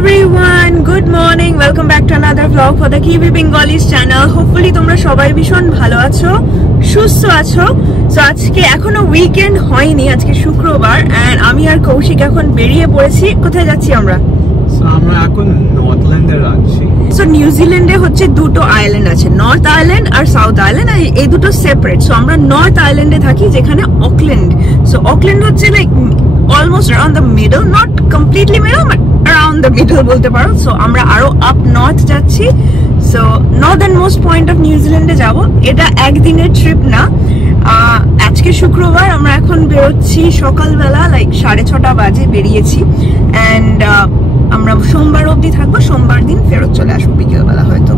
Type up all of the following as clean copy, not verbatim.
everyone, good morning. Welcome back to another vlog for the Kiwi Bengalis channel. Hopefully তোমরা সবাই ভীষণ ভালো আছো, সুস্থ আছো। সো আজকে এখনো উইকেন্ড হয়নি, আজকে শুক্রবার এন্ড আমি আর কৌশিক এখন বেরিয়ে পড়েছি। কোথায় যাচ্ছি আমরা? আমরা এখন নর্থল্যান্ডে যাচ্ছি। সো নিউজিল্যান্ডে হচ্ছে দুটো আইল্যান্ড আছে, নর্থ আইল্যান্ড আর সাউথ আইল্যান্ড। এই দুটো সেপারেট। সো আমরা নর্থ আইল্যান্ডে থাকি, যেখানে অকল্যান্ড। সো অকল্যান্ড হচ্ছে like almost around the middle, not completely middle but around the middle বলতে পারো। সো আমরা আরো আপ নর্থ যাচ্ছি। So northern most point of নিউজিল্যান্ডে যাব। এটা একদিনের ট্রিপ না। আজকে শুক্রবার, আমরা এখন বেরোচ্ছি সকালবেলা, লাইক 6:30 বাজে বেরিয়েছি অ্যান্ড আমরা সোমবার অবধি থাকবো। সোমবার দিন ফেরত চলে আসবো বিকেলবেলা হয়তো।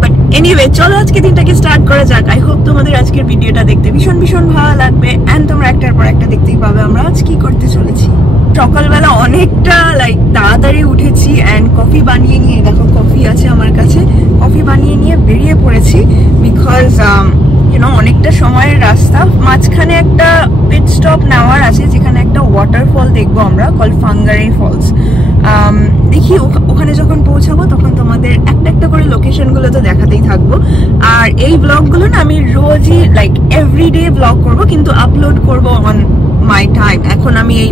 বাট এনিওয়ে, চলো আজকে দিনটাকে স্টার্ট করা যাক। আই হোপ তোমাদের আজকের ভিডিওটা দেখতে ভীষণ ভীষণ ভালো লাগবে অ্যান্ড তোমরা একটার পর একটা দেখতেই পাবে আমরা আজ কি করতে চলেছি। সকালবেলা অনেকটা লাইক তাড়াতাড়ি উঠেছি অ্যান্ড কফি বানিয়ে নিয়ে, দেখো কফি আছে আমার কাছে, কফি বানিয়ে নিয়ে বেরিয়ে পড়েছি। বিকজ অনেকটা সময়ের রাস্তা, মাঝখানে একটা পিট স্টপ নেওয়ার আছে যেখানে একটা ওয়াটারফল দেখবো আমরা, কল ফাঙ্গারি ফলস। দেখি ওখানে যখন পৌঁছাবো তখন তোমাদের একটা একটা করে লোকেশন গুলো তো দেখাতেই থাকবো। আর এই ব্লগগুলো না আমি রোজই লাইক এভরিডে ব্লগ করবো, কিন্তু আপলোড করবো অন মাই টাইম। এখন আমি এই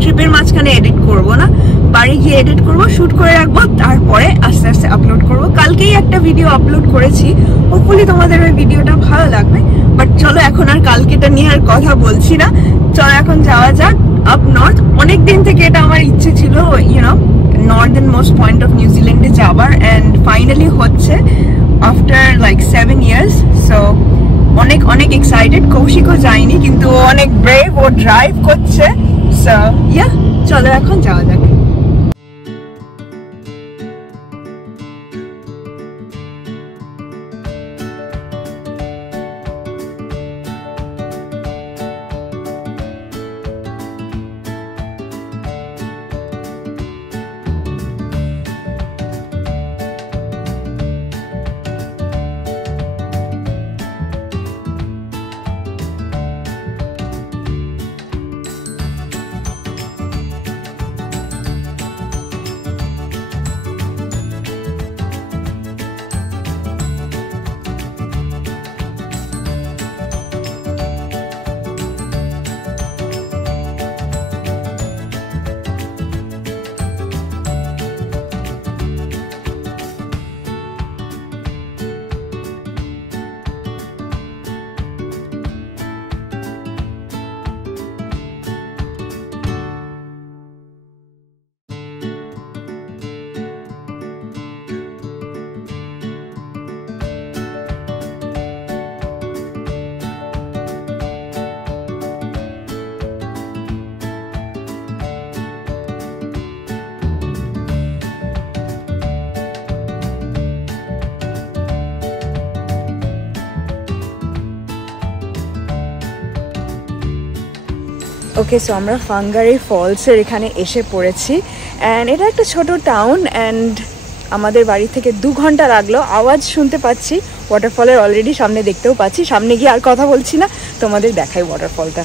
ট্রিপের মাঝখানে এডিট করব না, বাড়ি গিয়ে এডিট করব, শুট করে রাখবো, তারপরে আস্তে আস্তে আপলোড করব। কালকেই একটা ভিডিও আপলোড করেছি, হোপফুলি তোমাদের ওই ভিডিওটা ভালো লাগবে। বাট চলো এখন আর কালকেটা নিয়ে আর কথা বলছি না, চলো এখন যাওয়া যাক আপ নর্থ। অনেক দিন থেকে এটা আমার ইচ্ছে ছিল, নর্দার্ন মোস্ট পয়েন্ট অফ নিউজিল্যান্ডে যাবার, অ্যান্ড ফাইনালি হচ্ছে আফটার লাইক 7 years। সো অনেক অনেক এক্সাইটেড। কৌশিকও যায়নি, কিন্তু ও অনেক ব্রেভ, ও ড্রাইভ করছে। সো ইয়া, চলো এখন যাওয়া যাক। ওকে, সো আমরা ফাঙ্গারি ফলসের এখানে এসে পড়েছি অ্যান্ড এটা একটা ছোট টাউন অ্যান্ড আমাদের বাড়ি থেকে 2 ঘন্টা লাগলো। আওয়াজ শুনতে পাচ্ছি ওয়াটারফলের, অলরেডি সামনে দেখতেও পাচ্ছি। সামনে গিয়ে আর কথা বলছি না, তোমাদের দেখাই ওয়াটারফলটা।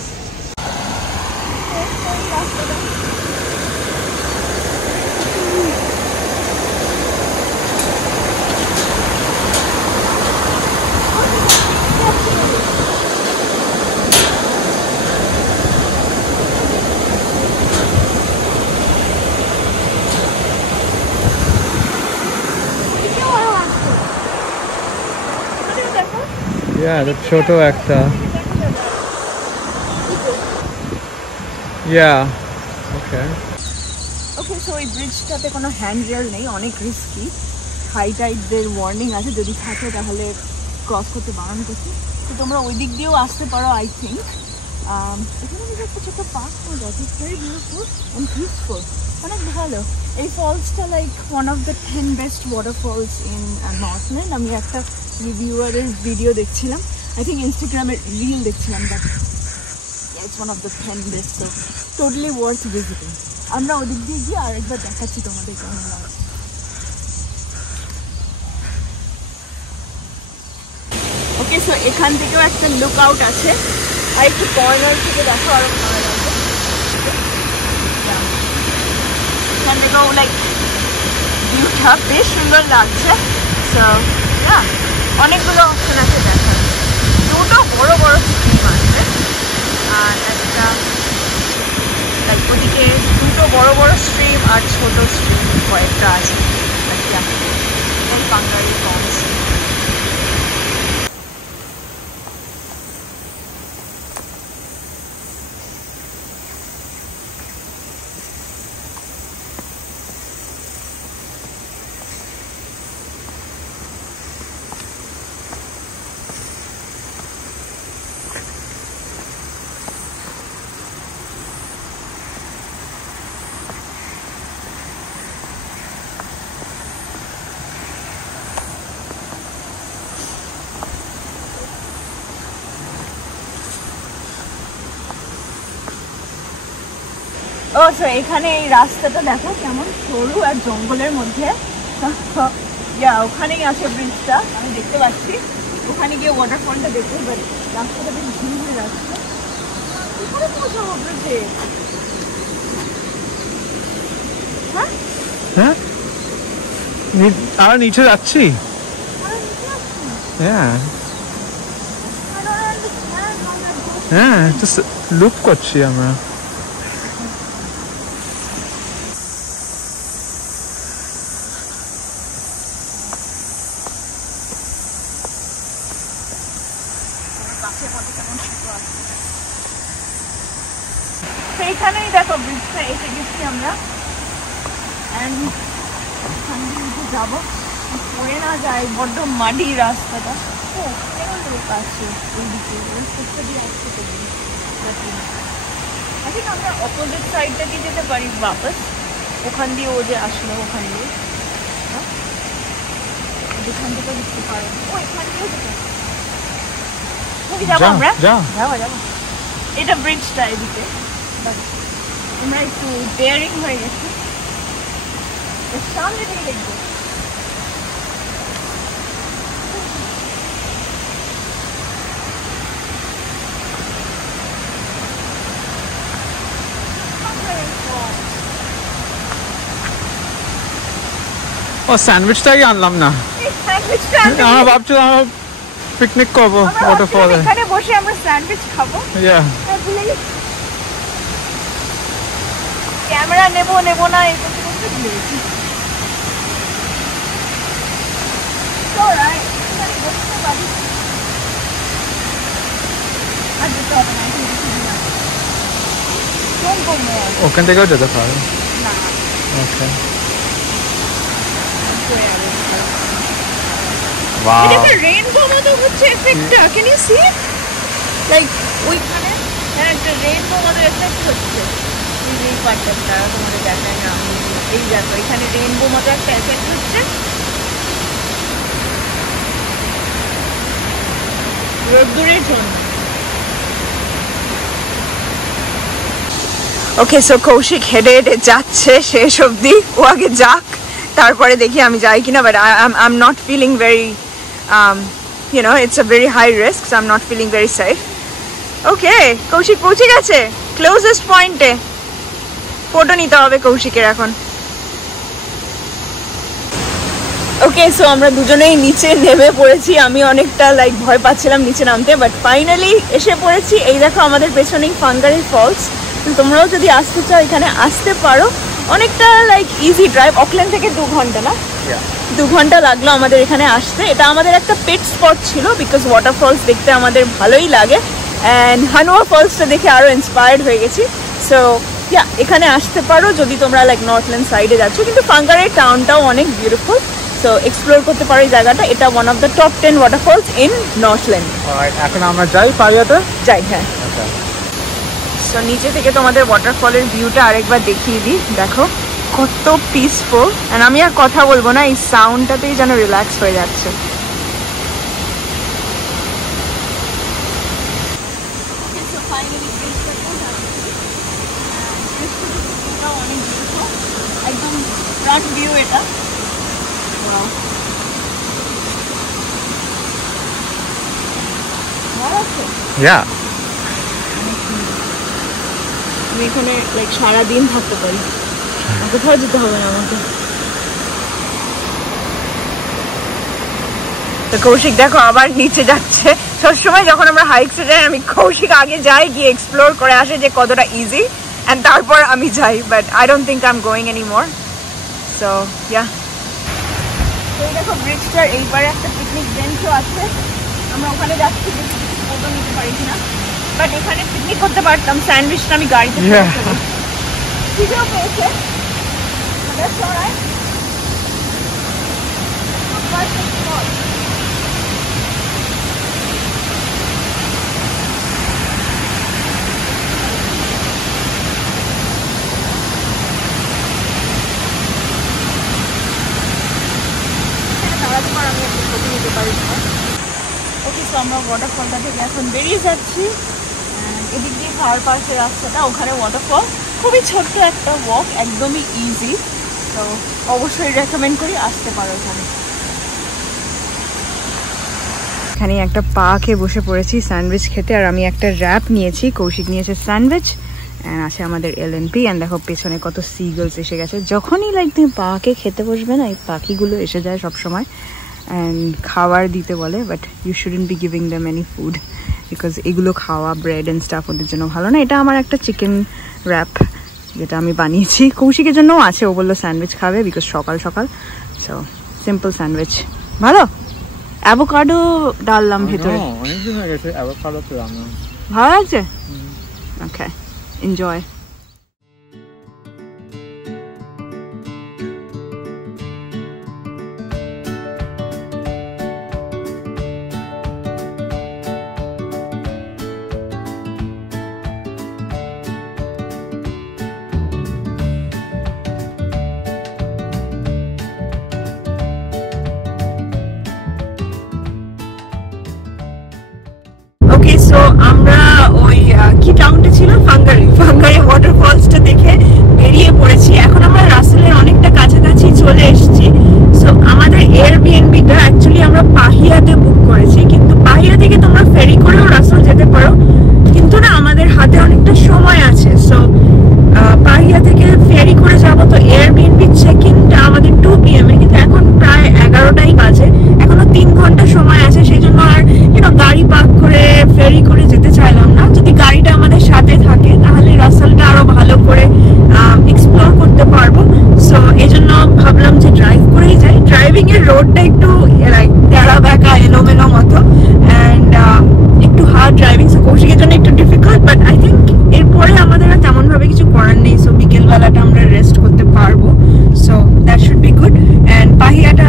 Yeah, the ছোট একটা। Yeah, okay. ওকে, সো এই ব্রিজটাতে কোনো হ্যান্ড রেল নেই, অনেক রিস্কি। হাই টাইডদের ওয়ার্নিং আছে, যদি থাকে তাহলে ক্রস করতে বারণ করছি। তো তোমরা ওই দিক দিয়েও আসতে পারো আই থিঙ্ক। এখানে কিন্তু একটা ছোট্ট পার্ক মতো আছে, ভেরি বিউটিফুল অ্যান্ড পিসফুল, অনেক ভালো। এই ফলসটা like one of the 10 best waterfalls in Northland. আমি একটা রিভিউয়ারের ভিডিও দেখছিলাম, আই থিঙ্ক ইনস্টাগ্রামের রিল দেখছিলাম, but it's one of the 10 best, so totally worth visiting. আমরা ওদিক দিয়ে গিয়ে আরেকবার দেখাচ্ছি তোমাদের কেমন লাগে। ওকে, সো এখান থেকেও একটা লুক আউট আছে, আর একটু কর্নার থেকে দেখো আরো ভালো লাগবে। এখান থেকেও লাইক ভিউটা বেশ সুন্দর লাগছে। সো অনেকগুলো অপশন আছে দেখার। দুটো বড় বড় স্ট্রিম আছে আর একটা লাইক ওদিকে দুটো বড় বড় স্ট্রিম আর ছোট স্ট্রিম কয়েকটা আছে। বাঙালি ফলস। ও স্যার এখানে এই রাস্তাটা দেখো কেমন সরু আর জঙ্গলের মধ্যে। ওখানেই আছে ব্রিজটা, আমি দেখতে পাচ্ছি। ওখানে গিয়ে ওয়াটারফলটা দেখবো, বাট রাস্তাটা বেশ ঘুরে ঘুরে যাচ্ছে। এখানে পৌঁছাবো ব্রিজে? হ্যাঁ হ্যাঁ, আমরা নিচে যাচ্ছি। হ্যাঁ হ্যাঁ, লুক করছি আমরা। সেইখানেই দেখো ব্রিজটা এসে গেছি আমরা। যাবো পড়ে না যায়, বড্ড মাটি রাস্তাটা। লোক আসছে ওইদিকে, আমরা অপোজিট সাইডটা দিয়ে যেতে পারি বাপস। ওখান দিয়ে ও যে আসলো ওখান দিয়ে, যেখান থেকে দেখতে পারো ওইখান দিয়ে যাবো আমরা। যাবো এটা ব্রিজটা এদিকে, আমরা একটু ডেয়ারিং হয়ে গেছি। সামনে থেকে দেখবো। ও স্যান্ডউইচটাই আনলাম না। আমরা ভাবছিলাম পিকনিক করবো ওয়াটারফলে, এখানে বসে আমরা স্যান্ডউইচ খাবো। ক্যামেরা নেবো না এই করতে করতে ভুলে গেছি। ওখান থেকেও যেতে পারো। ওকে, এটা একটা রেইনবো মতো হচ্ছে এফেক্টটা। ক্যান ইউ সি লাইক ওইখানে একটা রেইনবো মতো এফেক্ট হচ্ছে। এই পার্টটা তারা তোমাদের দেখায় না, এই দেখো এখানে রেইনবো মতো একটা এফেক্ট হচ্ছে রোদ্দুরের জন্য। ওকে, সো কৌশিক হেঁটে হেঁটে যাচ্ছে শেষ অবধি। ও আগে যাক, তারপরে দেখি আমি যাই কিনা। But I am not feeling very it's a very high risk, so I'm not feeling very safe. ওকে, কৌশিক পৌঁছে গেছে ক্লোজেস্ট পয়েন্টে। ফটো নিতে হবে কৌশিকের এখন। ওকে, সো আমরা দুজনেই নিচে নেমে পড়েছি। আমি অনেকটা লাইক ভয় পাচ্ছিলাম নিচে নামতে, বাট ফাইনালি এসে পড়েছি। এই দেখো আমাদের পেছনেই ফাঙ্গারি ফলস। তোমরাও যদি আসতে চাও এখানে আসতে পারো। অনেকটা লাইক ইজি ড্রাইভ। অকল্যান্ড থেকে 2 ঘন্টা না, 2 ঘন্টা লাগলো আমাদের এখানে আসতে। এটা আমাদের একটা পেট স্পট ছিল, বিকজ ওয়াটারফলস দেখতে আমাদের ভালোই লাগে। অ্যান্ড হানুয়া ফলসটা দেখে আরও ইন্সপায়ার্ড হয়ে গেছি। সো এখানে আসতে পারো যদি তোমরা লাইক নর্থল্যান্ড সাইডে যাচ্ছ। কিন্তু ফাঙ্গারের টাউনটাও অনেক বিউটিফুল, সো এক্সপ্লোর করতে পারো এই জায়গাটা। এটা one of the top 10 waterfalls in Northland. এখন আমরা যাই পারিয়াতে যাই। হ্যাঁ, সো নিচে থেকে তোমাদের ওয়াটারফলের ভিউটা আরেকবার দেখিয়ে দিই। দেখো কত পিসফুল। অ্যান্ড আমি আর কথা বলবো না, এই সাউন্ডটাতেই যেন রিল্যাক্স হয়ে যাচ্ছে। একদম ফ্রন্ট ভিউ এটা। আমি এখানে লাইক সারাদিন থাকতে পারি। কোথাও যেতে হবে না আমাকে। তো কৌশিক দেখো আবার নিচে যাচ্ছে। সবসময় যখন আমরা হাইকসে যাই আমি কৌশিক আগে যাই, গিয়ে এক্সপ্লোর করে আসে যে কতটা ইজি, অ্যান্ড তারপর আমি যাই, but I don't think I am going any more. So yeah, এই দেখো ব্রিজটার এইবারে একটা পিকনিক বেঞ্চও আছে, আমরা ওখানে যাচ্ছি, ফটো নিতে পারি কিনা, বাট এখানে পিকনিক করতে পারতাম। স্যান্ডউইচটা আমি গাড়িতে ভিডিও পেয়েছে। That's all right. Perfect spot. ওকে, তো আমরা ওয়াটারফলটা থেকে এখন বেরিয়ে যাচ্ছি। এদিক দিয়ে খাওয়ার পাশে রাস্তাটা, ওখানে ওয়াটারফল, খুবই ছোট্ট একটা ওয়াক, একদমই ইজি। তো অবশ্যই রেকমেন্ড করি, আসতে পারো এখানে। এখানে একটা পার্কে বসে পড়েছি স্যান্ডউইচ খেতে, আর আমি একটা র্যাপ নিয়েছি, কৌশিক নিয়েছে স্যান্ডউইচ, অ্যান্ড আছে আমাদের এলএনপি। অ্যান্ড দেখো পেছনে কত সিগলস এসে গেছে। যখনই লাইক তুমি পার্কে খেতে বসবে না, এই পাখিগুলো এসে যায় সবসময় অ্যান্ড খাবার দিতে বলে, but you shouldn't be giving them any food, because এগুলো খাওয়া ব্রেড অ্যান্ড স্টাফ ওদের জন্য ভালো না। এটা আমার একটা চিকেন র্যাপ যেটা আমি বানিয়েছি, কৌশিকের জন্যও আছে, ও বললো স্যান্ডউইচ খাবে বিকজ সকাল সকাল। সো সিম্পল স্যান্ডউইচ, ভালো। অ্যাভোকাডো ডাললাম ভেতরে, অনেকদিন হয়ে গেছে অ্যাভোকাডো তো রান্না, ভালো লাগছে। ওকে, এনজয়। ওকে, সো আমরা ওই কি টাউনটা ছিল, ফাঙ্গারি ওয়াটারফলসটা দেখে বেরিয়ে পড়েছি। এখন আমরা রাসেলের অনেকটা কাছাকাছি চলে এসেছি। সো আমাদের এয়ারবিএনবিটা অ্যাকচুয়ালি আমরা পাহিয়াতে বুক করেছি, কিন্তু পাহিয়া থেকে তোমরা ফেরি করেও রাসেল যেতে পারো, কিন্তু না আমাদের হাতে অনেকটা সময় আছে। সো পাহিয়া থেকে ফেরি করে যাবো, তো এয়ারবিএনবি চেক ইনটা আমাদের 2 PM এ, কিন্তু এখন প্রায় 11টাই বাজে, এখনো 3 ঘন্টা সময় আছে। সেই জন্য আর গাড়ি পার্ক করে ফেরি করে যেতে চাইলাম না। যদি গাড়িটা আমাদের সাথে থাকে তাহলে রাসেলটা আরো ভালো করে এক্সপ্লোর করতে পারবো। সো এই জন্য ভাবলাম যে ড্রাইভ করেই যাই। ড্রাইভিং এর রোডটা একটু লাইক তেড়া বেঁকা এলোমেলো মতো, অ্যান্ড একটু হার্ড ড্রাইভিং, সো কৌশিকের জন্য একটু ডিফিকাল্ট, বাট আই থিঙ্ক এরপরে আমাদের আর তেমন ভাবে কিছু করার নেই। সো বিকেলবেলাটা আমরা রেস্ট করতে পারবো, so that should be good. And পাহিয়াটা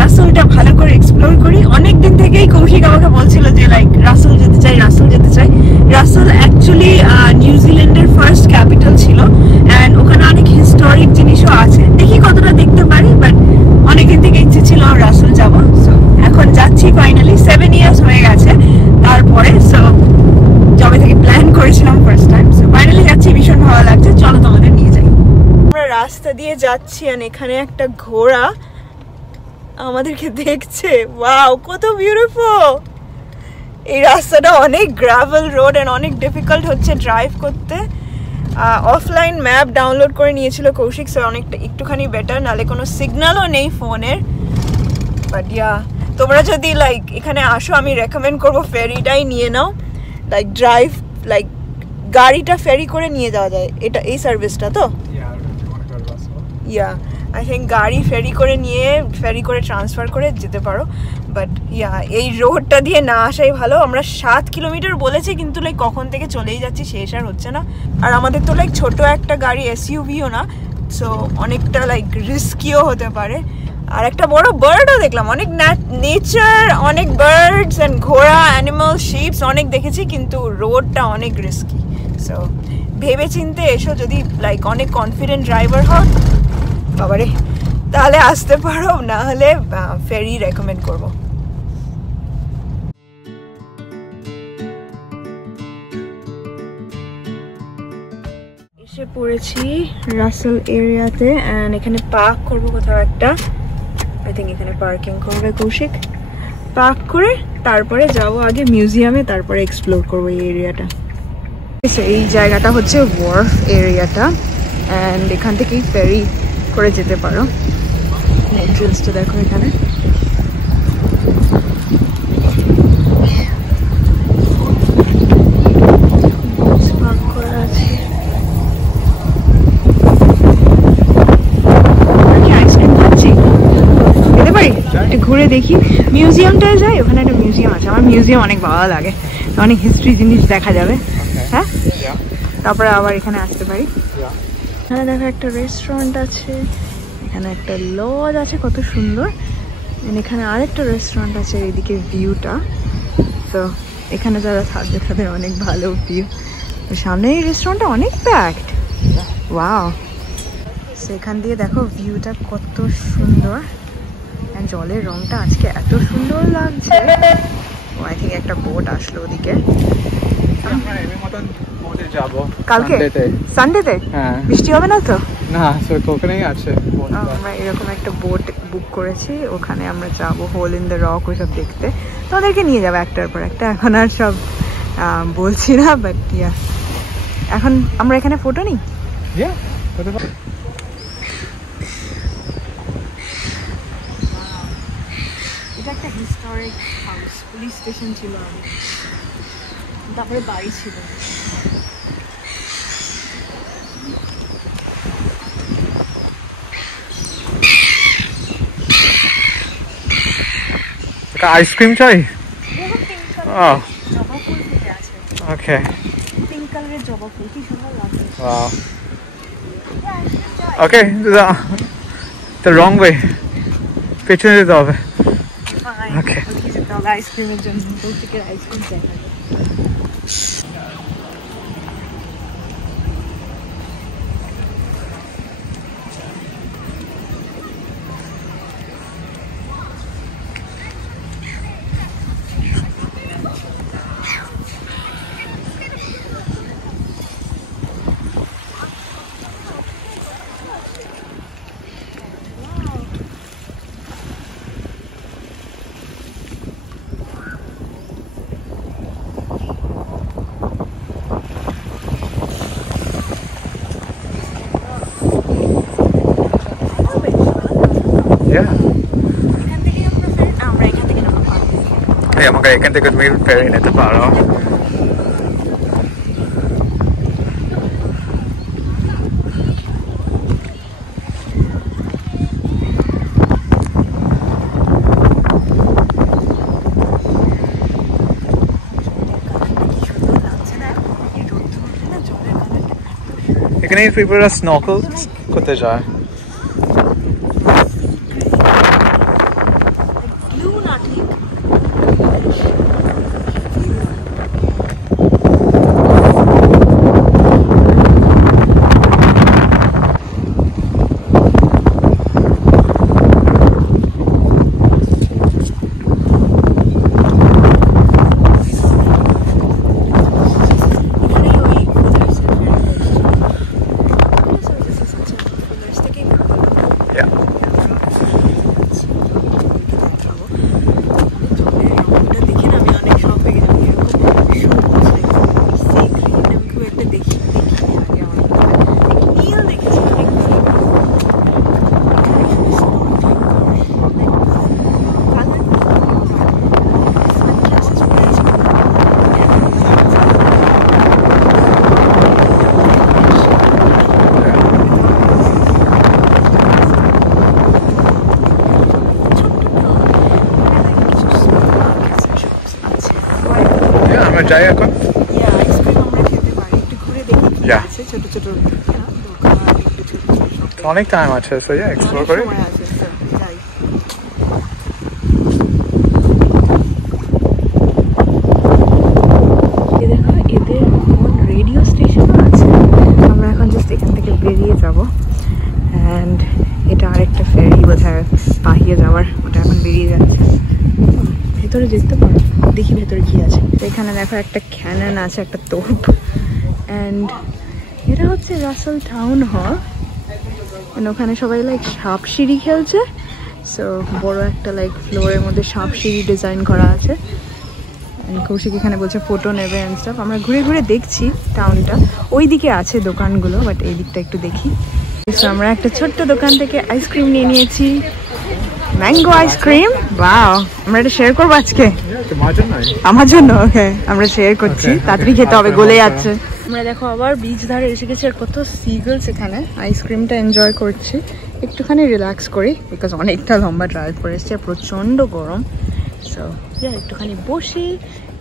রাসেলটা ভালো করে এক্সপ্লোর করি। অনেকদিন থেকেই কৌশিক আমাকে বলছিল যে লাইক রাসেল যেতে চাই। রাসেল অ্যাকচুয়ালি নিউজিল্যান্ডের ফার্স্ট ক্যাপিটাল ছিল, অ্যান্ড ওখানে অনেক হিস্টোরিক জিনিসও আছে। দেখি কতটা দেখতে পারি, বাট অনেকদিন থেকে ইচ্ছে ছিল রাসেল যাব। সো এখন যাচ্ছি ফাইনালি, 7 ইয়ার্স হয়ে গেছে তারপরে। সো যবে থেকে প্ল্যান করেছিলাম ফার্স্ট টাইম, সো ফাইনালি যাচ্ছি, ভীষণ ভালো লাগছে। চলো তোমাদের নিয়ে যাই। আমরা রাস্তা দিয়ে যাচ্ছি, আর এখানে একটা ঘোড়া আমাদেরকে দেখছে। ওয়াও, কত বিউটিফুল। এই রাস্তাটা অনেক গ্রাভেল রোড এন্ড অনেক ডিফিকাল্ট হচ্ছে ড্রাইভ করতে। অফলাইন ম্যাপ ডাউনলোড করে নিয়েছিল কৌশিক, সো অনেকটা একটুখানি বেটার, নাহলে কোনো সিগন্যালও নেই ফোনের। বাট ইয়া, তোমরা যদি লাইক এখানে আসো, আমি রেকমেন্ড করবো ফেরিটাই নিয়ে নাও। লাইক ড্রাইভ, লাইক গাড়িটা ফেরি করে নিয়ে যাওয়া যায়, এটা এই সার্ভিসটা তো। ইয়া, আই থিঙ্ক গাড়ি ফেরি করে ট্রান্সফার করে যেতে পারো। বাট ইয়া, এই রোডটা দিয়ে না আসাই ভালো। আমরা 7 কিলোমিটার বলেছি, কিন্তু লাইক কখন থেকে চলেই যাচ্ছি, শেষ আর হচ্ছে না। আর আমাদের তো লাইক ছোট একটা গাড়ি, এসইউভিও না, সো অনেকটা লাইক রিস্কিও হতে পারে। আর একটা বড় বার্ডও দেখলাম, অনেক নেচার, অনেক বার্ডস অ্যান্ড ঘোড়া, অ্যানিমাল, শিপস অনেক দেখেছি, কিন্তু রোডটা অনেক রিস্কি। সো ভেবে চিনতে এসো, যদি লাইক অনেক কনফিডেন্ট ড্রাইভার হও বাবারে তাহলে আসতে পারো, না হলে ফেরি রেকমেন্ড করবো। এসে পড়েছি রাসেল এরিয়াতে, অ্যান্ড এখানে পার্ক করবো কোথাও একটা। আই থিঙ্ক এখানে পার্কিং করবে কৌশিক। পার্ক করে তারপরে যাব আগে মিউজিয়ামে, তারপরে এক্সপ্লোর করবো এই এরিয়াটা। এই জায়গাটা হচ্ছে ওয়ার্ফ এরিয়াটা, অ্যান্ড এখান থেকেই ফেরি করে যেতে পারো। এন্ট্রেন্সটা দেখো এখানে। ঘুরে দেখি, মিউজিয়ামটায় যাই, ওখানে একটা মিউজিয়াম আছে, আমার মিউজিয়াম অনেক ভালো লাগে, অনেক হিস্ট্রি জিনিস দেখা যাবে। হ্যাঁ, তারপরে আবার এখানে আসতে পারি। এখানে দেখো একটা রেস্টুরেন্ট আছে, এখানে একটা লজ আছে কত সুন্দর, এখানে আরেকটা রেস্টুরেন্ট আছে, এইদিকে ভিউটা। তো এখানে যারা থাকবে তাদের অনেক ভালো ভিউ। সামনে এই রেস্টুরেন্টটা অনেক প্যাকড। ওয়াও, সেখান দিয়ে দেখো ভিউটা কত সুন্দর, জলের রংটা আজকে এত সুন্দর লাগছে। আই থিঙ্ক একটা বোট আসলো ওদিকে। কালকে সানডেতে বৃষ্টি হবে না তো? না, ওখানেই আছে। আমরা এরকম একটা বোট বুক করেছি, ওখানে আমরা যাবো হোল ইন দ্য রক ওইসব দেখতে। তোমাদেরকে নিয়ে যাবো একটার পর একটা, এখন আর সব বলছি না, বাট ইয়া এখন আমরা এখানে ফটো নিই। এটা একটা হিস্টোরিক হাউস, পুলিশ স্টেশন ছিল আগে, তারপরে বাড়ি ছিল। আইসক্রিম চাই? জবা ফুল ফুটে আছে। ওকে, পিঙ্ক কালারের জবা ফুল, কি সুন্দর লাগছে। Wow, okay, the wrong way, পেছনে যেতে হবে। ওকে, আইসক্রিমের জন্য আইসক্রিম চাই। আমাকে এখান থেকে তুমি ফেরি নিতে পারো। এখানে পিপলরা স্নর্কেল করতে যায়। যাই এখন, ছোট ছোট অনেক টাইম আছে, এক্সপ্লোর করি। এদের রেডিও স্টেশন আছে, আমরা এখন জাস্ট এখান থেকে বেরিয়ে যাবো। অ্যান্ড এটা আরেকটা ফেরি বোধহয় পাহিয়ে যাওয়ার, ওটা এখন বেরিয়ে যাচ্ছে। ভেতরে যেতে পারো, দেখি ভেতরে কি আছে। এখানে দেখো একটা ক্যানন আছে, একটা তোপ। অ্যান্ড এটা হচ্ছে রাসেল টাউন হল, ওখানে সবাই লাইক সাপ সিঁড়ি খেলছে। সো বড় একটা লাইক ফ্লোরের মধ্যে সাপ সিঁড়ি ডিজাইন করা আছে। কৌশিক এখানে বলছে ফটো নেবে অ্যান্ড স্টাফ। আমরা ঘুরে ঘুরে দেখছি টাউনটা, ওই দিকে আছে দোকানগুলো, বাট এই দিকটা একটু দেখি। আমরা একটা ছোট্ট দোকান থেকে আইসক্রিম নিয়ে নিয়েছি, ম্যাঙ্গো আইসক্রিম। ওয়াও, আমরা এটা শেয়ার করবো আজকে আমার জন্য। ওকে, আমরা শেয়ার করছি, তাড়াতাড়ি খেতে হবে, গলে যাচ্ছে। আমরা দেখো আবার বিচ ধারে এসে গেছি, আর কত সিগলস এখানে। আইসক্রিমটা এনজয় করছি, একটুখানি রিল্যাক্স করি, বিকজ অনেকটা লম্বা ড্রাইভ করে এসেছি, প্রচন্ড গরম। সো একটুখানি বসি,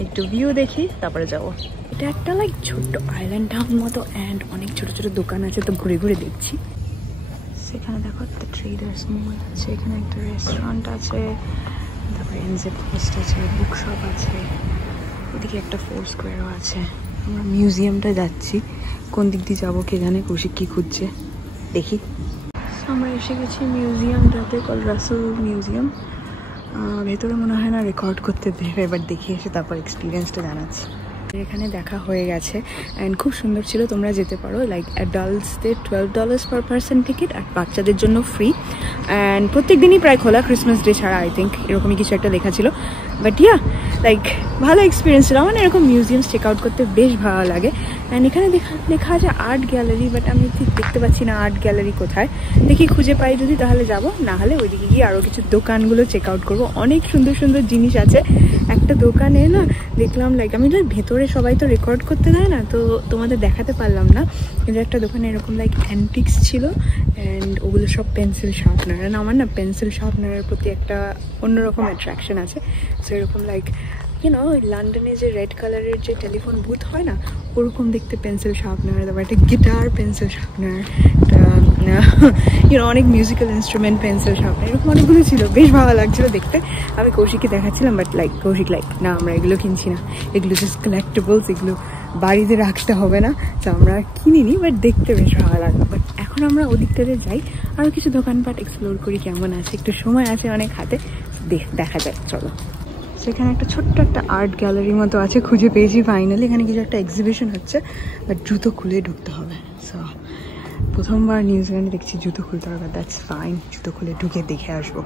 একটু ভিউ দেখি, তারপরে যাবো। এটা একটা লাইক ছোট্ট আইল্যান্ড টাউন মতো, অ্যান্ড অনেক ছোট ছোট দোকান আছে, তো ঘুরে ঘুরে দেখছি। সেখানে দেখো একটা ট্রেডার্স মল আছে, এখানে একটা রেস্টুরেন্ট আছে, তারপরে এনজেড পোস্ট আছে, বুক শপ আছে, ওদিকে একটা ফোর স্কোয়ারও আছে। আমরা মিউজিয়ামটা যাচ্ছি, কোন দিক দিয়ে যাবো কে জানে, কৌশিক কি খুঁজছে দেখি। আমরা এসে গেছি মিউজিয়ামটাতে, কল রাসেল মিউজিয়াম। ভেতরে মনে হয় না রেকর্ড করতে দেবে, এবার দেখে এসে তারপর এক্সপিরিয়েন্সটা জানাচ্ছি। এখানে দেখা হয়ে গেছে অ্যান্ড খুব সুন্দর ছিল, তোমরা যেতে পারো। লাইক অ্যাডাল্টসদের $12 পার পার্সন টিকিট, আর বাচ্চাদের জন্য ফ্রি। অ্যান্ড প্রত্যেক দিনই প্রায় খোলা, ক্রিসমাস ডে ছাড়া আই থিঙ্ক, এরকমই কিছু একটা লেখা ছিল। বাট ইয়া, লাইক ভালো এক্সপিরিয়েন্স ছিল। আমার এরকম মিউজিয়ামস চেক আউট করতে বেশ ভালো লাগে। অ্যান্ড এখানে লেখা আছে আর্ট গ্যালারি, বাট আমি ঠিক দেখতে পাচ্ছি না আর্ট গ্যালারি কোথায়। দেখি খুঁজে পাই যদি তাহলে যাব, না হলে ওইদিকে গিয়ে আরও কিছু দোকানগুলো চেক আউট করবো। অনেক সুন্দর সুন্দর জিনিস আছে। একটা দোকানে না দেখলাম, লাইক আমি তো ভেতরে, সবাই তো রেকর্ড করতে দেয় না, তো তোমাদের দেখাতে পারলাম না, কিন্তু একটা দোকানে এরকম লাইক অ্যান্টিক্স ছিল, অ্যান্ড ওগুলো সব পেন্সিল শার্পনার। অ্যান্ড আমার না পেন্সিল শার্পনারের প্রতি একটা অন্যরকম অ্যাট্রাকশন আছে। সো এরকম লাইক ইউনো লন্ডনে যে রেড কালারের যে টেলিফোন বুথ হয় না, ওরকম দেখতে পেন্সিল শার্পনার, তারপর একটা গিটার পেন্সিল শার্পনার, অনেক মিউজিক্যাল ইনস্ট্রুমেন্ট পেন্সিল শার্পনার, এরকম অনেকগুলো ছিল, বেশ ভালো লাগছিলো দেখতে। আমি কৌশিককে দেখাচ্ছিলাম, বাট লাইক কৌশিক লাইক না, আমরা এগুলো কিনছি না, এগুলো জাস্ট কালেক্টেবলস, এগুলো বাড়িতে রাখতে হবে না, তো আমরা কিনিনি, বাট দেখতে বেশ ভালো লাগলো। বাট এখন আমরা ওদিকটাতে যাই, আরও কিছু দোকানপাট এক্সপ্লোর করি কেমন আছে, একটু সময় আছে অনেক হাতে, দেখা যায়, চলো। সেখানে একটা ছোট্ট একটা আর্ট গ্যালারির মতো আছে, খুঁজে পেয়েছি ফাইনালি। এখানে কিছু একটা এক্সিবিশন হচ্ছে, বাট জুতো খুলে ঢুকতে হবে। সো প্রথমবার নিউজিল্যান্ডে দেখছি জুতো খুলতে হবে, দ্যাটস ফাইন, জুতো খুলে ঢুকে দেখে আসবো।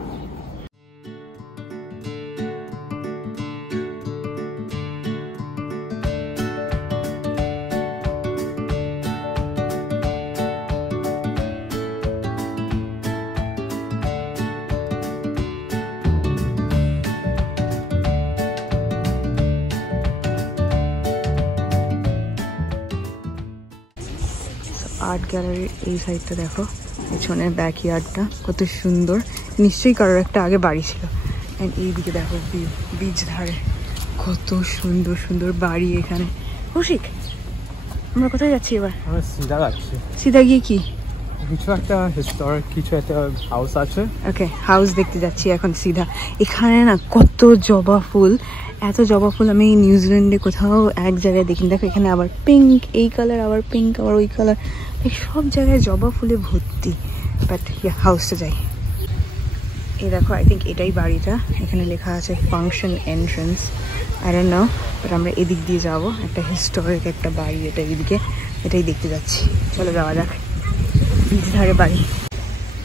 আর্ট গ্যালারির এই সাইডটা দেখো, পেছনের ব্যাকইয়ার্ডটা কত সুন্দর, নিশ্চয়ই কারোর একটা আগে বাড়ি ছিল। অ্যান্ড এইদিকে দেখো বিচ ধারে কত সুন্দর সুন্দর বাড়ি এখানে। কৌশিক, আমরা কোথায় যাচ্ছি এবার? আমরা সিধা যাচ্ছি। সিধা গিয়ে কি কিছু একটা হিস্টোরিক কিছু একটা হাউস আছে, ওকে, হাউস দেখতে যাচ্ছি এখন সিধা। এখানে না কত জবা ফুল, এত জবা ফুল আমি নিউজিল্যান্ডে কোথাও এক জায়গায় দেখিনি। দেখো এখানে আবার পিঙ্ক, এই কালার, আবার পিঙ্ক, আবার ওই কালার, সব জায়গায় জবা ফুলে ভর্তি। বাট হাউসটা যাই। এই দেখো, আই থিঙ্ক এটাই বাড়িটা, এখানে লেখা আছে function entrance, I don't know, but আমরা এদিক দিয়ে যাবো। একটা হিস্টোরিক একটা বাড়ি এটা, এদিকে এটাই দেখতে যাচ্ছি, চলো যাওয়া যাক। বিচ ধারে বাড়ি,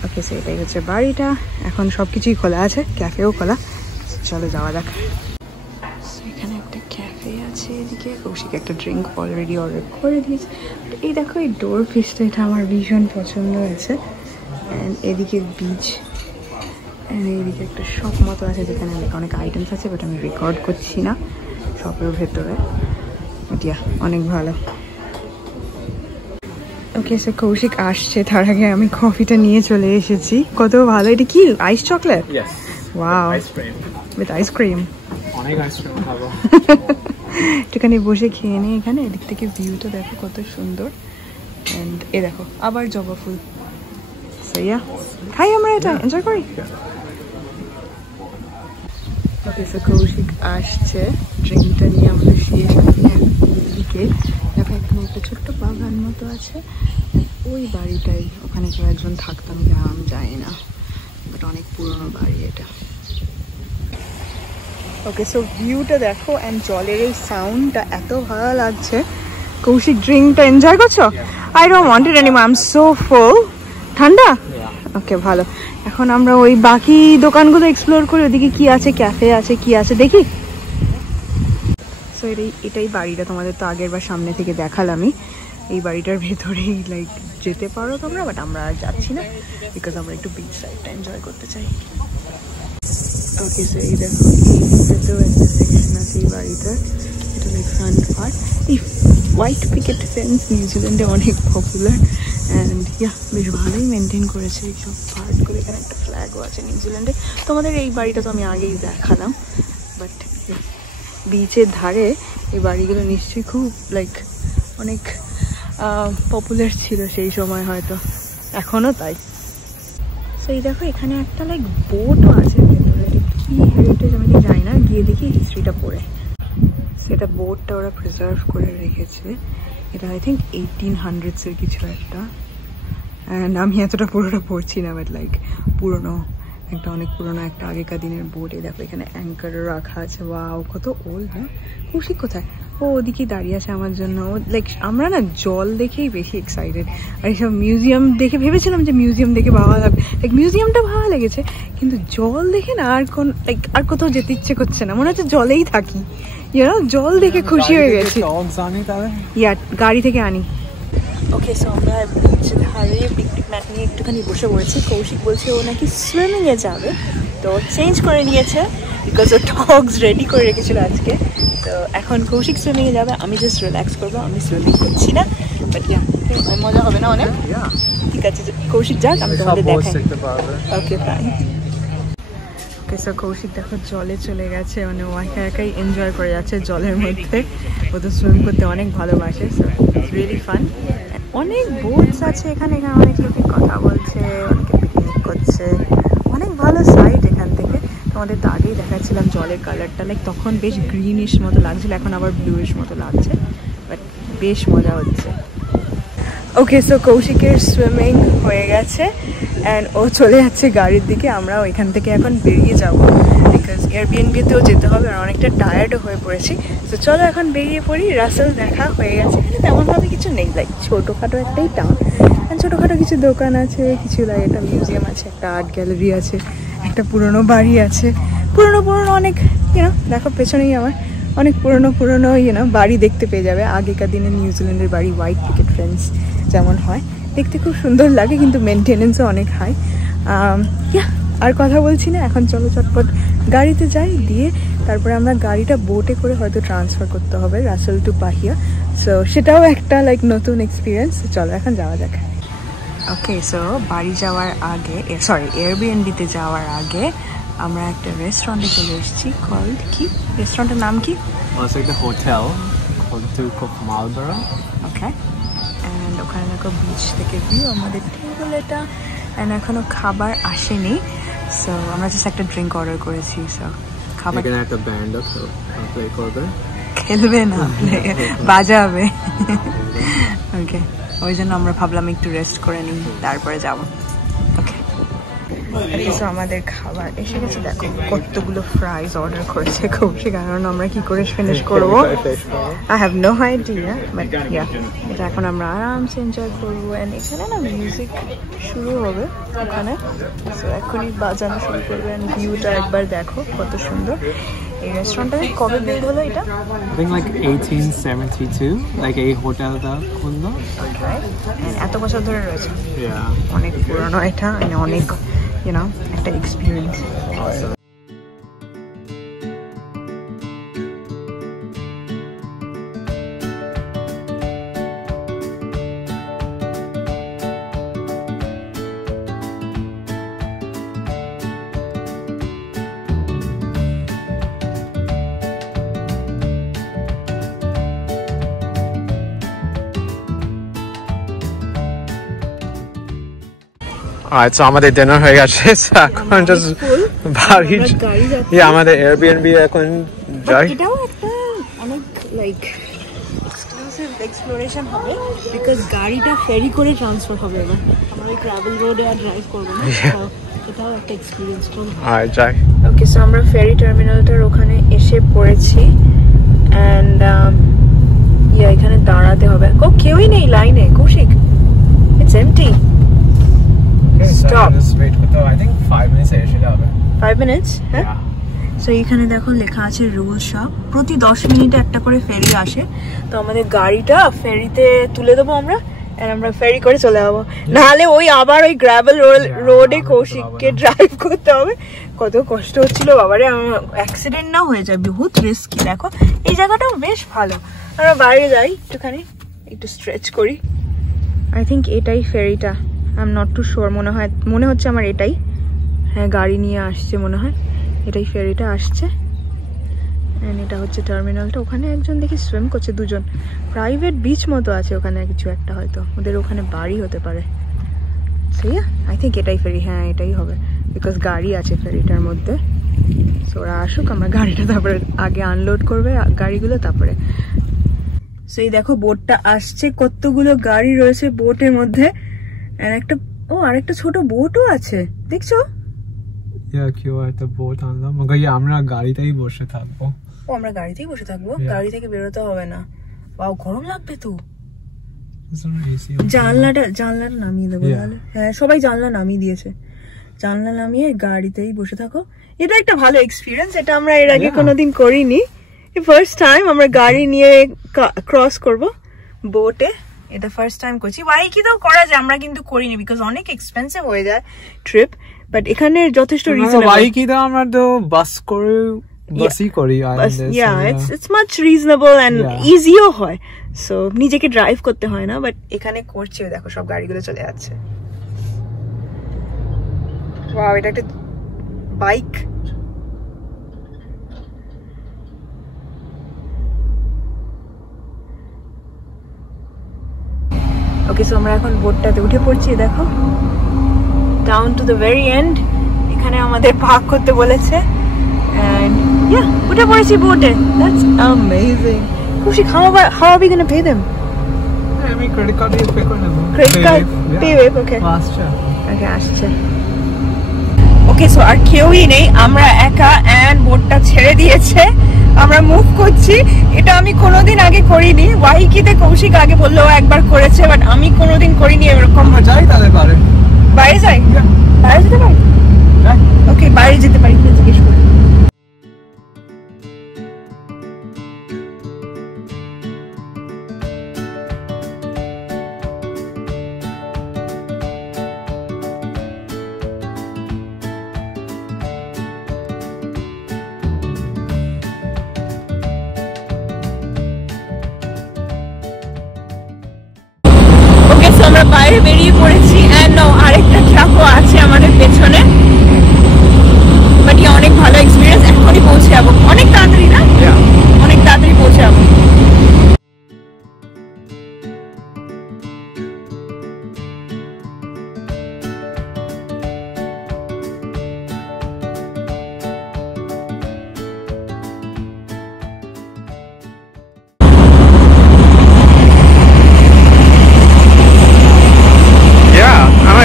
ওকে, সো এটাই হচ্ছে বাড়িটা। এখন সব কিছুই খোলা আছে, ক্যাফেও খোলা, চলো যাওয়া যাক। এখানে একটা ক্যাফে আছে এদিকে, কৌশিক একটা ড্রিঙ্ক অলরেডি অর্ডার করে দিয়েছে। এই দেখো এই ডোর পিসটা, এটা আমার ভীষণ পছন্দ হয়েছে। অ্যান্ড এদিকে বিচ, অ্যান্ড এইদিকে একটা শপ মতো আছে যেখানে অনেক আইটেমস আছে, বাট আমি রেকর্ড করছি না, শপের ভেতরে। এটা অনেক ভালো। ওকে, সো কৌশিক আসছে, তার আগে আমি কফিটা নিয়ে চলে এসেছি। কত ভালো, এটা কি আইস চকলেট? Wow, with ice cream. অনেক আইসক্রিম খাবো। একটুখানি বসে খেয়ে নিই এখানে। এদিক থেকে ভিউটা দেখো কত সুন্দর, এন্ড এ দেখো আবার জবা ফুল। সো ইয়া, খাই আমরা এটা, এনজয় করি। ওকে, সো কৌশিক আসছে, ড্রিঙ্কটা নিয়ে আমরা শুয়ে থাকি। এদিকে দেখো এখানে একটা ছোট্ট বাগান মতো আছে, ওই বাড়িটাই, ওখানে কেউ একজন থাকতাম, নাম জানি না, বাট অনেক পুরনো বাড়ি এটা। ওকে, সো ভিউটা দেখো, অ্যান্ড জলের এই সাউন্ডটা এত ভালো লাগছে। কৌশিক ড্রিঙ্কটা এনজয় করছো? I don't want it anymore, I am so full. ঠান্ডা? ওকে, ভালো। এখন আমরা ওই বাকি দোকানগুলো এক্সপ্লোর করি, ওদিকে কি আছে, ক্যাফে আছে, কি আছে দেখি। এটাই বাড়িটা, তোমাদের তো আগের বার সামনে থেকে দেখালামই। এই বাড়িটার ভেতরেই লাইক যেতে পারো তোমরা, বাট আমরা আর যাচ্ছি না বিকজ আমরা একটু বিচ সাইডটা এনজয় করতে চাই। ওকে, সো এই দেখো এইটাতেও একটা সেকশন আছে এই বাড়িটার, এটা লাইক ফ্রন্ট পার্ট। এই হোয়াইট পিকেট ফেন্স নিউজিল্যান্ডে অনেক পপুলার অ্যান্ড ইয়া বেশ ভালোই মেনটেন করেছে এইসব পার্টগুলো। এখানে একটা ফ্ল্যাগও আছে নিউজিল্যান্ডে। তোমাদের এই বাড়িটা তো আমি আগেই দেখালাম, বাট বিচের ধারে এই বাড়িগুলো নিশ্চয়ই খুব লাইক অনেক পপুলার ছিল সেই সময়, হয়তো এখনও তাই। তো এই দেখো এখানে একটা লাইক বোটও আছে ভেতরে, কি হেরিটেজ আমি ঠিক জানি না, গিয়ে দেখি হিস্ট্রিটা পড়ে। সেটা বোটটা ওরা প্রিজার্ভ করে রেখেছে, এটা আই থিঙ্ক 1800s কিছু একটা। অ্যান্ড আমি এতটা পুরোটা পড়ছি না, বাট লাইক পুরোনো একটা, অনেক পুরোনো একটা আগেকার দিনের বোট। এই দেখো এখানে অ্যাঙ্কার রাখা আছে, ওয়াও কত ওল্ড। হ্যাঁ, কৌশিক কোথায়? ও ওদিকেই দাঁড়িয়ে আছে আমার জন্য। লাইক আমরা না জল দেখেই বেশি এক্সাইটেড, আর এইসব মিউজিয়াম দেখে ভেবেছিলাম যে মিউজিয়াম দেখে ভালো লাগবে, লাইক মিউজিয়ামটা ভালো লেগেছে, কিন্তু জল দেখে না আর কোথাও যেতে ইচ্ছে করছে না, মনে হচ্ছে জলেই থাকি। জল দেখে খুশি হয়ে গেছি। ইয়া গাড়ি থেকে আনি। ওকে, সো আমরা বিচ ধারে পিকনিক ম্যাট নিয়ে একটুখানি বসে পড়েছি। কৌশিক বলছে ও নাকি সুইমিংয়ে যাবে, তো চেঞ্জ করে নিয়েছে বিকজ ও টগস রেডি করে রেখেছিল আজকে। তো এখন কৌশিক সুইমিংয়ে যাবে, আমি জাস্ট রিল্যাক্স করবো, আমি সুইমিং করছি না, বাট ইয়া মজা হবে না অনেক। ঠিক আছে, কৌশিক যাক, আমি তোমাদের দেখাই। Okay fine. Okay, so Kaushik দেখো জলে চলে গেছে, মানে ও একা একাই এনজয় করে যাচ্ছে জলের মধ্যে। ও তো সুইমিং করতে অনেক ভালোবাসে, সো ইটস রিয়েলি ফান। অনেক বোটস আছে এখানে, অনেক লোকে কথা বলছে, অনেকে পিকনিক করছে, অনেক ভালো সাইট এখান থেকে। তোমাদের তো আগেই দেখাচ্ছিলাম জলের কালারটা, লাইক তখন বেশ গ্রিনিশ মতো লাগছিল, এখন আবার ব্লুইশ মতো লাগছে, বাট বেশ মজা হচ্ছে। ওকে, সো কৌশিকের সুইমিং হয়ে গেছে অ্যান্ড ও চলে যাচ্ছে গাড়ির দিকে। আমরাও এখান থেকে এখন বেরিয়ে যাব বিকজ এয়ারবিএনবিতেও যেতে হবে, আর অনেকটা টায়ার্ডও হয়ে পড়েছি। তো চলো এখন বেরিয়ে পড়ি। রাসেল দেখা হয়ে গেছে, এখানে তেমনভাবে কিছু নেই, লাইক ছোটোখাটো একটাই টাউন, ছোটোখাটো কিছু দোকান আছে, কিছু লাইক একটা মিউজিয়াম আছে, একটা আর্ট গ্যালারি আছে, একটা পুরনো বাড়ি আছে, পুরনো অনেক দেখো পেছনেই আমার অনেক পুরনো বাড়ি দেখতে পেয়ে যাবে। আগেকার দিনে নিউজিল্যান্ডের বাড়ি হোয়াইট পিকেট ফেন্স যেমন হয়, দেখতে খুব সুন্দর লাগে, কিন্তু মেনটেনেন্সও অনেক হাই। আর কথা বলছি না, এখন চলো চটপট গাড়িতে যাই, দিয়ে তারপরে আমরা গাড়িটা বোটে করে হয়তো ট্রান্সফার করতে হবে রাসেল টু পাহিয়া। সো সেটাও একটা লাইক নতুন এক্সপিরিয়েন্স। চলো এখন যাওয়া যাক। ওকে, সো বাড়ি যাওয়ার আগে, সরি এয়ারবিএনবিতে যাওয়ার আগে আমরা একটা রেস্টুরেন্টে চলে এসেছি। কল্ড কি রেস্টুরেন্টের নাম কি? Hotel Marlborough। ওকে, অ্যান্ড ওখানে দেখো বিচ থেকে ভিউ, আমাদের টেবিল এটা, অ্যান্ড এখনো খাবার আসেনি, সো আমরা জাস্ট একটা ড্রিঙ্ক অর্ডার করেছি। সো খাবার একটা ব্যান্ড প্লে করবে, খেলবে না, বাজাবে। ওকে, ওই জন্য আমরা ভাবলাম একটু রেস্ট করে নিই, তারপরে যাবো। সো আমাদের খাবার এসে গেছে, দেখো কতগুলো ফ্রাইজ অর্ডার করেছে কৌশিক, কারণ আমরা কি করে ফিনিশ করবো I have no idea, but yeah এটা এখন আমরা আরামসে এনজয় করবো। অ্যান্ড এখানে না মিউজিক শুরু হবে ওখানে, সো এখনই বাজানো শুরু করবে। অ্যান্ড ভিউটা একবার দেখো কত সুন্দর। এই রেস্টুরেন্টটা কবে বিল্ড হলো এটা? I think like 1872, like এই হোটেলটা খুললো। এত বছর ধরে রয়েছে, অনেক পুরনো এটা, অনেক একটা এক্সপিরিয়েন্স। So আমাদের ডিনার হয়ে গেছে, এখন জাস্ট বাড়ি আমাদের এয়ারবিএনবি এখন যাই। এটাও একটা অনেক লাইক এক্সক্লুসিভ এক্সপ্লোরেশন হবে বিকজ গাড়িটা ফেরি করে ট্রান্সফার হবে। এবার আমরা ওই ট্রাভেল রোডে আর ড্রাইভ করবো না, এটাও একটা এক্সপিরিয়েন্স। যাই। ওকে, সো আমরা ফেরি টার্মিনালটার ওখানে এসে পড়েছি অ্যান্ড এখানে দাঁড়াতে হবে। কেউই নেই লাইনে Koushik, it's empty. Stop. Just wait for I think 5 minutes. 5 minutes? Huh? So এইখানে দেখো লেখা আছে রুল সব, প্রতি 10 মিনিটে একটা করে ফেরি আসে। তো আমাদের গাড়িটা ফেরিতে তুলে দেবো আমরা, আর আমরা ফেরি করে চলে যাবো। নাহলে ওই আবার ওই গ্রাভেল রোডে কৌশিককে ড্রাইভ করতে হবে। কত কষ্ট হচ্ছিল বাবারে, অ্যাক্সিডেন্ট না হয়ে যায়, বহুত রিস্কি। দেখো এই জায়গাটাও বেশ ভালো। আমরা বাইরে যাই একটুখানি, একটু স্ট্রেচ করি। আই থিঙ্ক এটাই ফেরিটা, I am not too sure. মনে হচ্ছে আমার এটাই, হ্যাঁ গাড়ি নিয়ে আসছে মনে হয়, এটাই ফেরিটা আসছে। এন্ড এটা হচ্ছে টার্মিনালটা। ওখানে একজন দেখি সুইম করছে, দুজন। প্রাইভেট বিচ মতো আছে ওখানে কিছু একটা, হয়তো ওদের ওখানে বাড়ি হতে পারে। সেই আই থিঙ্ক এটাই ফেরি, হ্যাঁ এটাই হবে, বিকজ গাড়ি আছে ফেরিটার মধ্যে। সো ওরা আসুক, আমরা গাড়িটা তারপরে আগে আনলোড করবে গাড়িগুলো, তারপরে। সো এই দেখো বোটটা আসছে, কতগুলো গাড়ি রয়েছে বোটের মধ্যে। আরেকটা ছোট বোটও আছে, দেখছো? কেউ একটা বোট আনলাম, আমরা গাড়িতেই বসে থাকবো। আমরা গাড়িতেই বসে থাকবো, গাড়ি থেকে বেরোতে হবে না। বাও, গরম লাগবে তো। জানলাটা নামিয়ে দেবো তাহলে। হ্যাঁ সবাই জানলা নামিয়ে দিয়েছে, জানলা নামিয়ে গাড়িতেই বসে থাকো। এটা একটা ভালো এক্সপিরিয়েন্স, এটা আমরা এর আগে কোনোদিন করিনি, ফার্স্ট টাইম আমরা গাড়ি নিয়ে ক্রস করব বোটে। এটা ফার্স্ট টাইম করছি। বাইকে তো করা যায়, আমরা কিন্তু করিনি বিকজ অনেক এক্সপেন্সিভ হয়ে যায় ট্রিপ। বাট এখানে যথেষ্ট রিজনেবল। বাইকে তো আমরা তো বাসই করি। it's much reasonable and easyও হয়, সো নিজেকে ড্রাইভ করতে হয় না। বাট এখানে করছি, দেখো সব গাড়িগুলো চলে যাচ্ছে। ওয়াও, এটা একটা বাইক। ওকে, সো আমরা এখন বোটটাতে উঠে পড়ছি। দেখো down to the very end, এখানে আমাদের পার্ক করতে বলেছে। And yeah, উঠে পড়েছি বোটে। That's amazing. খুশি, how are we going to pay them? আমি ক্রেডিট কার্ড দিয়ে পে করে নেব। ক্রেডিট কার্ড পে ওয়েভ, ওকে। ওকে, আসছে। ওকে, সো আর কেউই নেই, আমরা একা। এন্ড বোটটা ছেড়ে দিয়েছে, আমরা মুভ করছি। এটা আমি কোনোদিন আগে করিনি। ওয়াইকিতে কৌশিক আগে বললো একবার করেছে, বাট আমি কোনোদিন করিনি এরকম। যাই তাহলে বাইরে যাই, বাইরে যেতে পারি। ওকে, বাইরে যেতে পারি, জিজ্ঞেস করি। আমরা বাইরে বেরিয়ে পড়েছি। এন্ড আরেকটা ট্রাকও আছে আমাদের পেছনে। বাট অনেক ভালো এক্সপিরিয়েন্স। এখনই পৌঁছে যাবো, অনেক তাড়াতাড়ি না, অনেক তাড়াতাড়ি পৌঁছে যাবো।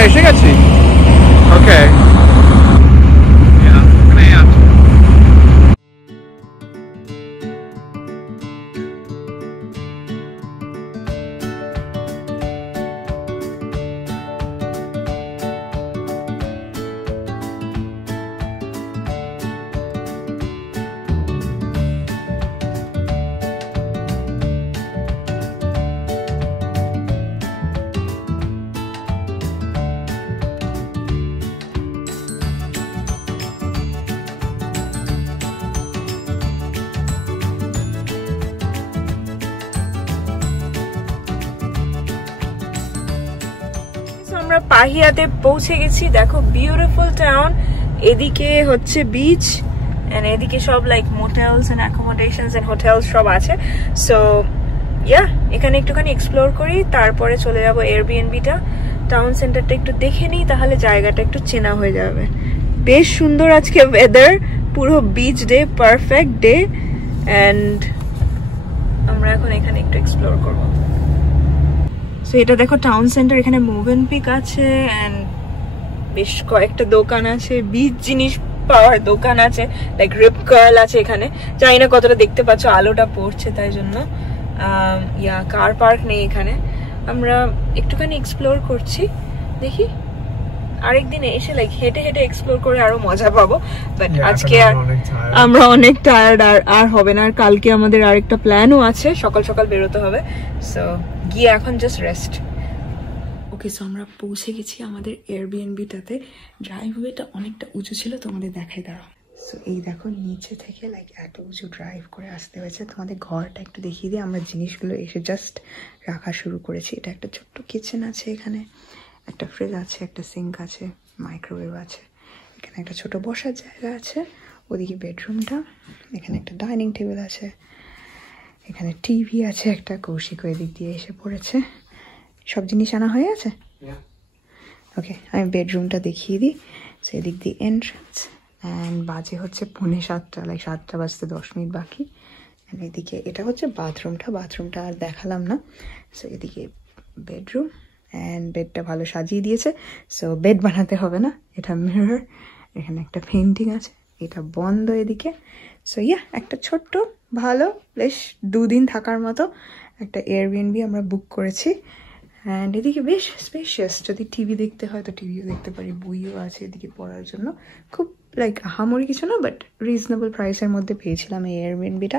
এসে গেছি। ওকে, আমরা পাহিয়াতে পৌঁছে গেছি। দেখো বিউটিফুল টাউন, এদিকে হচ্ছে বিচ এন্ড এদিকে সব like motels and accommodations and hotels সব আছে। সো ইয়া, এখানে একটুখানি এক্সপ্লোর করি, তারপরে চলে যাবো এয়ারবিএনবিটা। টাউন সেন্টারটা একটু দেখে নিই, তাহলে জায়গাটা একটু চেনা হয়ে যাবে। বেশ সুন্দর আজকে ওয়েদার, পুরো beach day, perfect day. And আমরা এখন এখানে একটু এক্সপ্লোর করবো। সো এটা দেখো টাউন সেন্টার, এখানে মোভেনপিক আছে এন্ড বেশ কয়েকটা দোকান আছে, বিচ জিনিস পাওয়ার দোকান আছে, লাইক রিপ কার্ল আছে এখানে। জানি না কতটা দেখতে পাচ্ছ, আলোটা পড়ছে তাই জন্য। কার পার্ক নেই এখানে। আমরা একটুখানি এক্সপ্লোর করছি, দেখি আরেকদিন এসে লাইক হেঁটে হেঁটে এক্সপ্লোর করে আরো মজা পাবো। বাট আজকে আমরা অনেক টায়ার্ড, আর হবে না। আর কালকে আমাদের আরেকটা প্ল্যানও আছে, সকাল সকাল বেরোতে হবে। সো গিয়ে এখন জাস্ট রেস্ট। ওকে, সো আমরা পৌঁছে গেছি আমাদের এয়ারবিএনবিটাতে। ড্রাইভওয়েটা অনেকটা উঁচু ছিল, তোমাদের দেখাই দাঁড়াও। সো এই দেখো নিচে থেকে লাইক এত উঁচু ড্রাইভ করে আসতে হয়েছে। তোমাদের ঘরটা একটু দেখিয়ে দিই। আমরা জিনিসগুলো এসে জাস্ট রাখা শুরু করেছি। এটা একটা ছোট্ট কিচেন আছে, এখানে একটা ফ্রিজ আছে, একটা সিঙ্ক আছে, মাইক্রোওয়েভ আছে, এখানে একটা ছোট বসার জায়গা আছে, ওদিকে বেডরুমটা, এখানে একটা ডাইনিং টেবিল আছে, এখানে টিভি আছে একটা। কৌশিক ওই দিক দিয়ে এসে পড়েছে। সব জিনিস আনা হয়ে আছে। ওকে, আমি বেডরুমটা দেখিয়ে দিই। সো এদিক দিয়ে এন্ট্রান্স, অ্যান্ড বাজে হচ্ছে 6:45, লাইক 7টা বাজতে 10 মিনিট বাকি। অ্যান্ড এদিকে এটা হচ্ছে বাথরুমটা আর দেখালাম না। সো এদিকে বেডরুম, অ্যান্ড বেডটা ভালো সাজিয়ে দিয়েছে। সো বেড বানাতে হবে না। এটা মিরর, এখানে একটা পেন্টিং আছে, এটা বন্ধ এদিকে। সো একটা ছোট্ট ভালো বেশ 2 দিন থাকার মতো একটা এয়ারবিএনবি আমরা বুক করেছি। অ্যান্ড এদিকে বেশ স্পেশিয়াস। যদি টিভি দেখতে হয় তো টিভিও দেখতে পারি, বইও আছে এদিকে পড়ার জন্য। খুব লাইক আহামরি কিছু না, বাট রিজনেবল প্রাইসের মধ্যে পেয়েছিলাম এই এয়ারবিএনবিটা।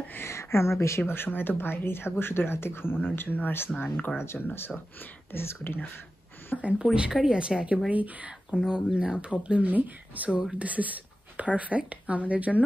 আর আমরা বেশিরভাগ সময় তো বাইরেই থাকবো, শুধু রাতে ঘুমানোর জন্য আর স্নান করার জন্য। So this is good enough. And পরিষ্কারই আছে, একেবারেই কোনো প্রবলেম নেই। সো দিস ইজ পারফেক্ট আমাদের জন্য।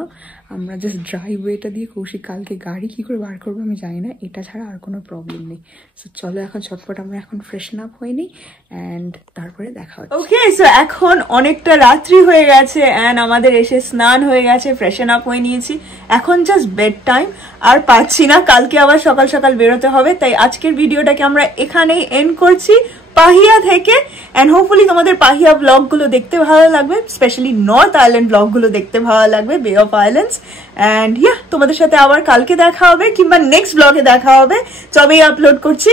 আমরা জাস্ট ড্রাইভওয়েটা দিয়ে কৌশিক কালকে গাড়ি কী করে বার করবো আমি জানি না, এটা ছাড়া আর কোনো প্রবলেম নেই। সো চলো এখন ঝটপট আমরা এখন ফ্রেশন আপ হয়ে নিই, অ্যান্ড তারপরে দেখা হচ্ছে। ওকে, সো এখন অনেকটা রাত্রি হয়ে গেছে, অ্যান্ড আমাদের এসে স্নান হয়ে গেছে, ফ্রেশন আপ হয়ে নিয়েছি। এখন জাস্ট বেড টাইম, আর পাচ্ছি না। কালকে আবার সকাল সকাল বেরোতে হবে, তাই আজকের ভিডিওটাকে আমরা এখানেই এন্ড করছি পাহিয়া থেকে। অ্যান্ড হোপফুলি তোমাদের পাহিয়া ব্লগগুলো দেখতে ভালো লাগবে, স্পেশালি নর্থ আইল্যান্ড ব্লগগুলো দেখতে ভালো লাগবে, বে অফ আইল্যান্ডস। অ্যান্ড তোমাদের সাথে আবার কালকে দেখা হবে, কিংবা নেক্সট ব্লগে দেখা হবে, তবেই আপলোড করছি।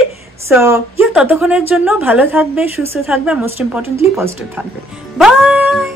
সো ততক্ষণের জন্য ভালো থাকবে, সুস্থ থাকবে, মোস্ট ইম্পর্টেন্টলি পজিটিভ থাকবে। বাই।